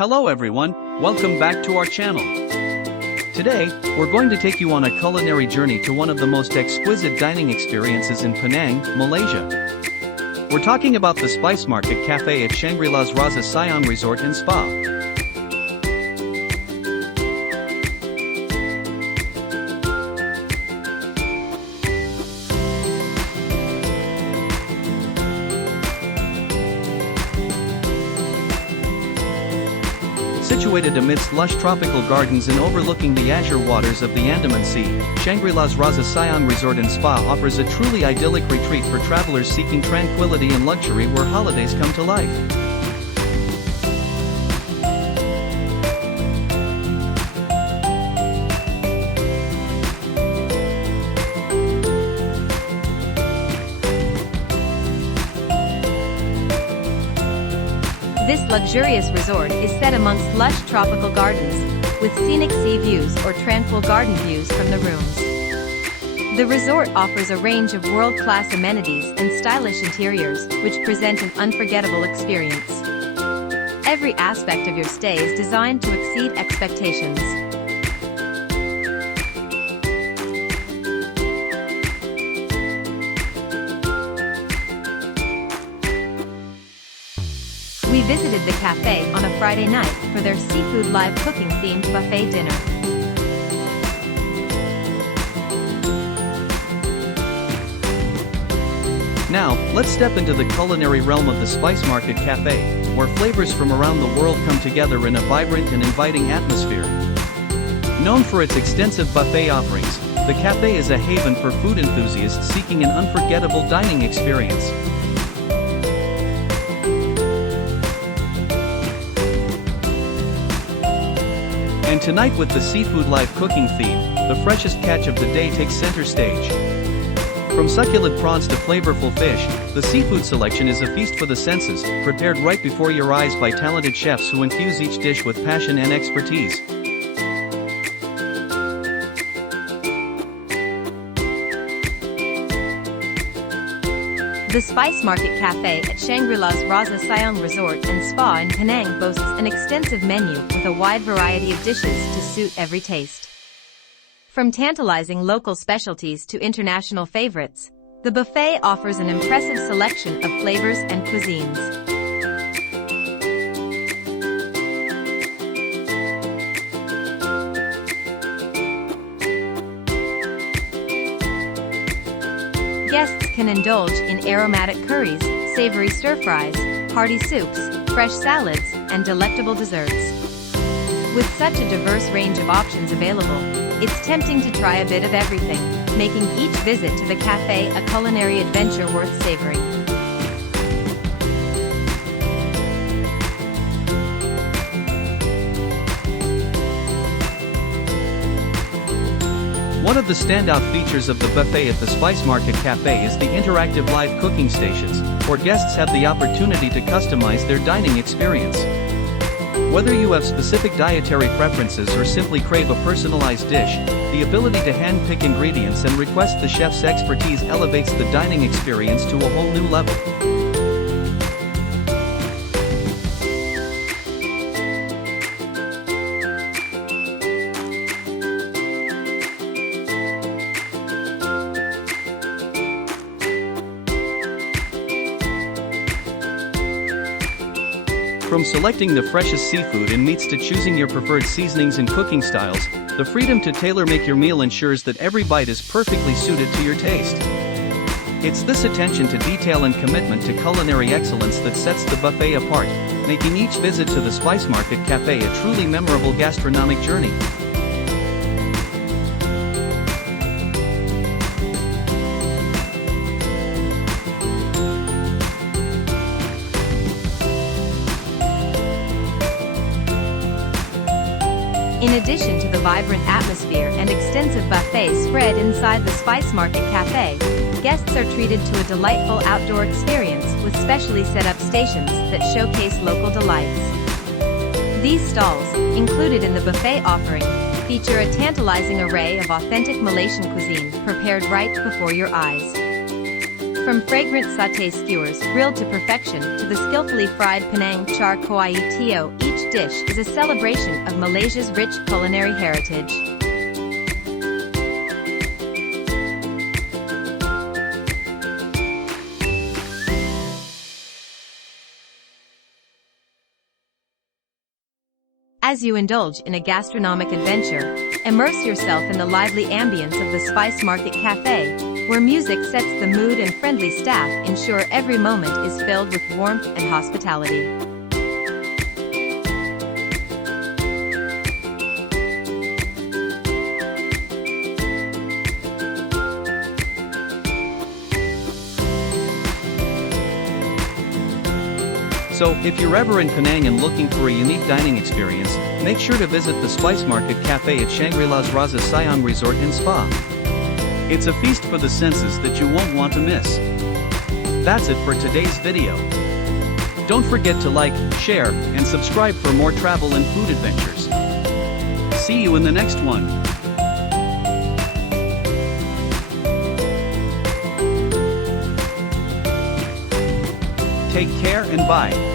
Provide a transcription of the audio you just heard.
Hello everyone, welcome back to our channel. Today, we're going to take you on a culinary journey to one of the most exquisite dining experiences in Penang, Malaysia. We're talking about the Spice Market Cafe at Shangri-La's Rasa Sayang Resort and Spa. Situated amidst lush tropical gardens and overlooking the azure waters of the Andaman Sea, Shangri-La's Rasa Sayang Resort and Spa offers a truly idyllic retreat for travelers seeking tranquility and luxury where holidays come to life. This luxurious resort is set amongst lush tropical gardens, with scenic sea views or tranquil garden views from the rooms. The resort offers a range of world-class amenities and stylish interiors, which present an unforgettable experience. Every aspect of your stay is designed to exceed expectations. We visited the cafe on a Friday night for their seafood live cooking themed buffet dinner. Now, let's step into the culinary realm of the Spice Market Cafe, where flavors from around the world come together in a vibrant and inviting atmosphere. Known for its extensive buffet offerings, the cafe is a haven for food enthusiasts seeking an unforgettable dining experience. And tonight, with the seafood live cooking theme, the freshest catch of the day takes center stage. From succulent prawns to flavorful fish, the seafood selection is a feast for the senses, prepared right before your eyes by talented chefs who infuse each dish with passion and expertise. The Spice Market Cafe at Shangri-La's Rasa Sayang Resort and Spa in Penang boasts an extensive menu with a wide variety of dishes to suit every taste. From tantalizing local specialties to international favorites, the buffet offers an impressive selection of flavors and cuisines. Guests can indulge in aromatic curries, savory stir-fries, hearty soups, fresh salads, and delectable desserts. With such a diverse range of options available, it's tempting to try a bit of everything, making each visit to the cafe a culinary adventure worth savoring. One of the standout features of the buffet at the Spice Market Cafe is the interactive live cooking stations, where guests have the opportunity to customize their dining experience. Whether you have specific dietary preferences or simply crave a personalized dish, the ability to hand-pick ingredients and request the chef's expertise elevates the dining experience to a whole new level. From selecting the freshest seafood and meats to choosing your preferred seasonings and cooking styles, the freedom to tailor-make your meal ensures that every bite is perfectly suited to your taste. It's this attention to detail and commitment to culinary excellence that sets the buffet apart, making each visit to the Spice Market Cafe a truly memorable gastronomic journey. In addition to the vibrant atmosphere and extensive buffet spread inside the Spice Market Cafe, guests are treated to a delightful outdoor experience with specially set up stations that showcase local delights. These stalls, included in the buffet offering, feature a tantalizing array of authentic Malaysian cuisine prepared right before your eyes. From fragrant satay skewers grilled to perfection to the skillfully fried Penang char kway teow, each dish is a celebration of Malaysia's rich culinary heritage. As you indulge in a gastronomic adventure, immerse yourself in the lively ambience of the Spice Market Cafe, where music sets the mood and friendly staff ensure every moment is filled with warmth and hospitality. So, if you're ever in Penang and looking for a unique dining experience, make sure to visit the Spice Market Cafe at Shangri-La's Rasa Sayang Resort and Spa. It's a feast for the senses that you won't want to miss. That's it for today's video. Don't forget to like, share, and subscribe for more travel and food adventures. See you in the next one. Take care and bye.